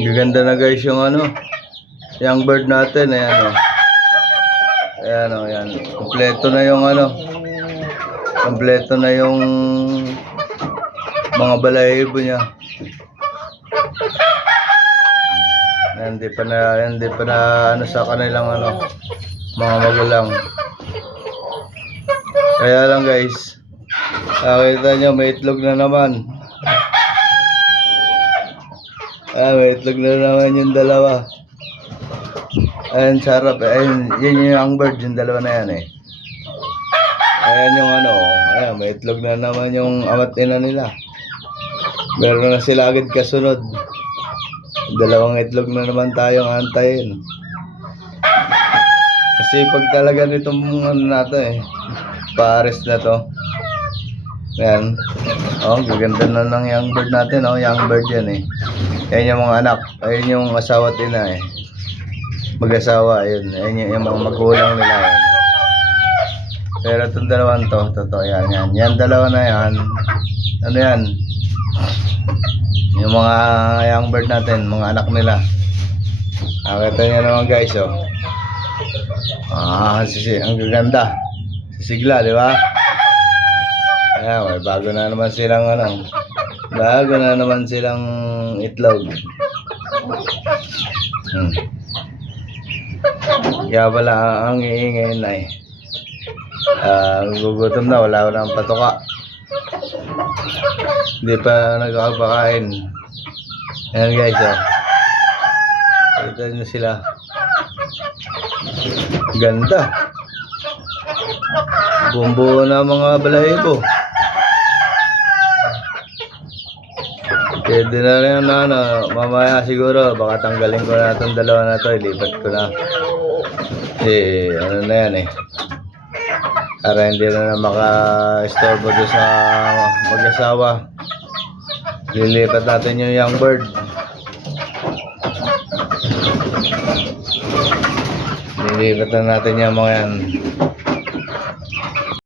Gaganda na guys yung young bird natin. Ayan o. Ayan o, ayan. Kompleto na yung kompleto na yung mga balahibo niya. Hindi pa na sa kanilang mga magulang. Kaya lang guys, nakita nyo may itlog na naman. May itlog na naman yung dalawa. Ayan, sarap. Ayan, yun yung young bird, yung dalawa na yan eh. Ayan yung ayan, may itlog na naman yung amat ina nila. Meron na sila agad kasunod. Dalawang itlog na naman tayong antayin. Kasi pag talaga nitong natin pares na to. Ayan. Gaganda na ng young bird natin. Young bird yan eh. Ayan yung mga anak. Ayan yung asawa at ina eh. Mag-asawa, ayun. Ayan yung mga magulang nila. Ayan. Pero itong dalawang totoo yan. Yan dalawa na yan. Ano yan? Yung mga young bird natin, mga anak nila. Nakita niyo naman guys, oh. Ang gaganda. Sisigla, di ba? Ayan, may bago na naman silang bago na naman silang itlog. Kaya pala ang iingay na eh. Gugutom na, wala nang patuka. Hindi pa nagkakapakain. Ayan guys, oh. Kita nyo sila. Ganda. Bumbuo na mga balahibo. Pwede na rin mamaya siguro baka tanggalin ko na itong dalawa na to, ilipat ko na. Na yan eh. Para hindi na maka-istorbo doon sa mag-asawa. Lilipat natin yung young bird. Lilipat na natin yung mga yan.